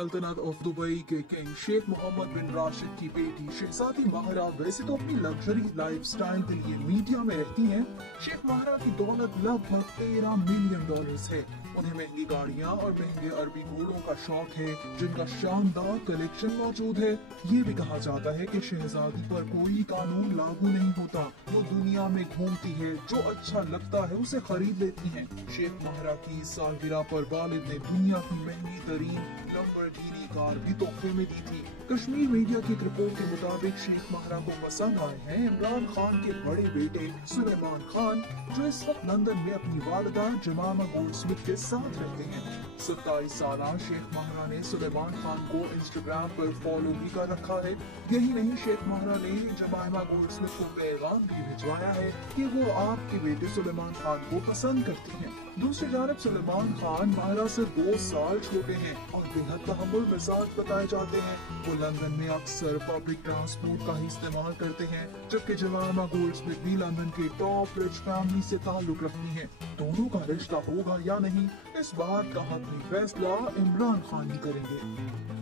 सल्तनत of Dubai के king Sheikh Mohammad बिन राशिद की बेटी शहजादी माहरा वैसे तो अपनी लग्जरी लाइफस्टाइल के लिए मीडिया में रहती हैं। शेख माहरा की दौलत लगभग 13 मिलियन डॉलर्स है। उन्हें महंगी गाड़ियां और महंगे अरबी घोड़ों का शौक है, जिनका शानदार कलेक्शन मौजूद है। ये भी कहा जाता है कि शहजादी पर कोई कानून लागू नहीं होता, वो दुनिया में घूमती है, जो अच्छा लगता है उसे खरीद लेती हैं। शेख माहरा की सालगिरह पर वालिद ने दुनिया की महंगी तरीन लंबरगिनी कार भी तोहफे में दी थी। कश्मीर मीडिया की एक रिपोर्ट के मुताबिक शेख माहरा को पसंद आए हैं इमरान खान के बड़े बेटे सुलेमान खान, जो इस वक्त लंदन में अपनी वालिदा जमामा गोल्डस्मिथ के साथ रहते हैं। 27 साल शेख माहरा ने सुलेमान खान को इंस्टाग्राम पर फॉलो भी कर रखा है। यही नहीं, शेख माहरा ने जमामा गोल्डस्मिथ को पैगाम भी भिजवाया है कि वो आपके बेटे सुलेमान खान को पसंद करती हैं। दूसरी जानब सुलेमान खान माहरा से 2 साल छोटे हैं और बेहद तहम्मुल मिजाज बताए जाते हैं। वो लंदन में अक्सर पब्लिक ट्रांसपोर्ट का ही इस्तेमाल करते हैं, जबकि जमामा गोल्डस्मिथ भी लंदन के टॉप रिच फैमिली से ताल्लुक रखती हैं। दोनों का रिश्ता होगा या नहीं, इस बात का हतमी फैसला इमरान खान ही करेंगे।